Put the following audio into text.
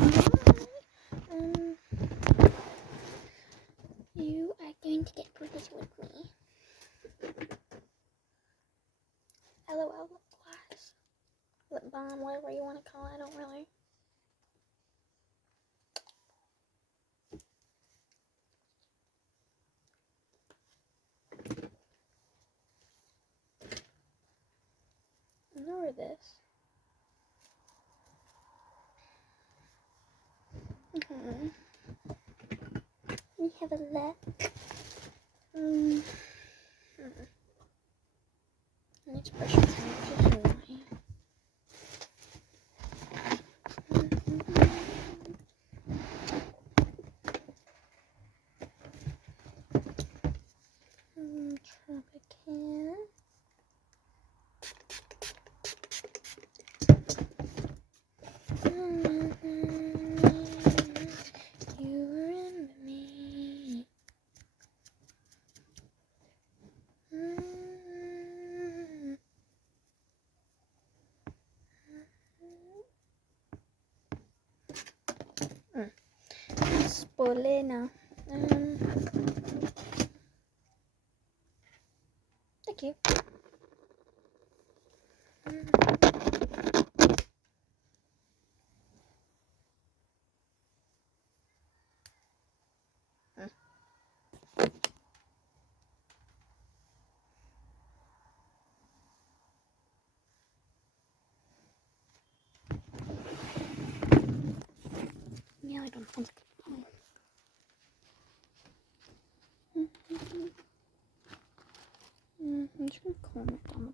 Um, you are going to get British with me. LOL lip gloss. Lip balm, whatever you want to call it, I don't really. Ignore this. We have a look. I need to brush my teeth. Tropicana. You remember me. Spolena. Thank you. Yeah, I don't know. I'm just gonna comment on the